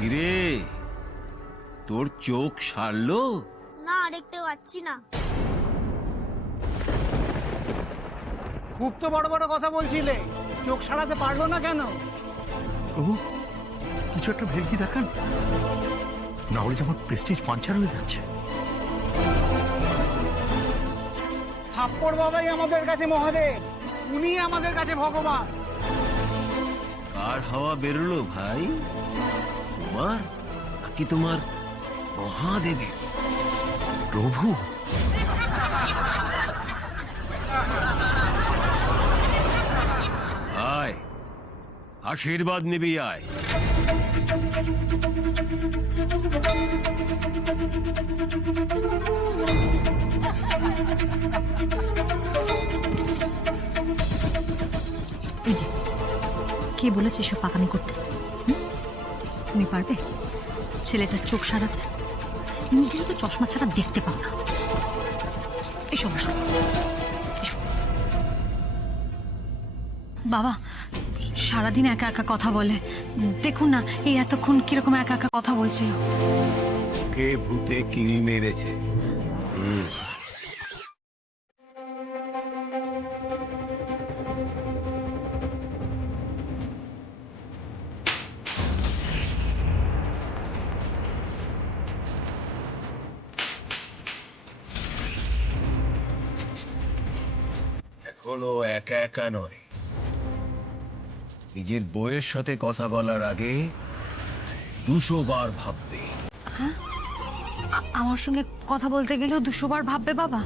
কিরে, তোর চোখ সারলো? না, দেখতে পাচ্ছি না। খুব তো বড় বড় কথা বলছিলে, চোখ সারাতে পারলো না কেন? প্রভু, কিছু একটা ভেলকি দেখান, না হলে যেমন প্রেস্টিজ পাঞ্চার হয়ে যাচ্ছে। থাপ্পড় বাবাই আমাদের কাছে মহাদেব, উনি আমাদের কাছে ভগবান। কার হাওয়া বেরোলো ভাই? তোমার নাকি তোমার মহাদেবের? প্রভু, আয়, আশীর্বাদ নিবি আয়। এই যে, কে বলেছে এসব পাকামি করতে? তুমি পারবে ছেলেটার চোখ সারাতে? নিজেই তো চশমা ছাড়া দেখতে পাও না। এসব এসব বাবা সারাদিন একা একা কথা বলে, দেখুন না এই এতক্ষণ কিরকম একা একা কথা বলছিল। কে ভূতে কিল মেরেছে? এখনো একা একা নয়, নিজের বউয়ের সাথে কথা বলার আগে 200 বার ভাববে। আমার সঙ্গে কথা বলতে গেলেও 200 বার ভাববে বাবা?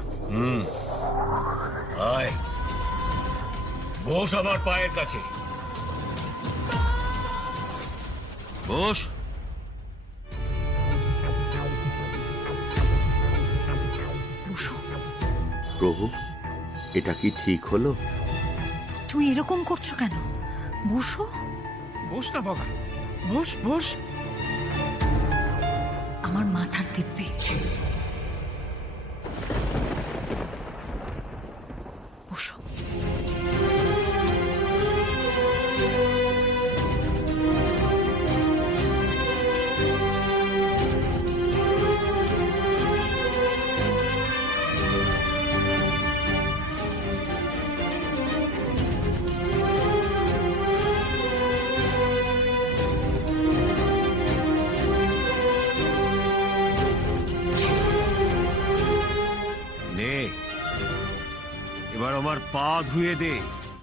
আয়, বস আমার পায়ের কাছে, বস। বসো। প্রভু, এটা কি ঠিক হলো? তুমি এরকম করছো কেন? বসো। বস না বাবা, বস বস। আমার মাথার দিব্যি। বসো। নে, এবার আমার পা ধুয়ে দে।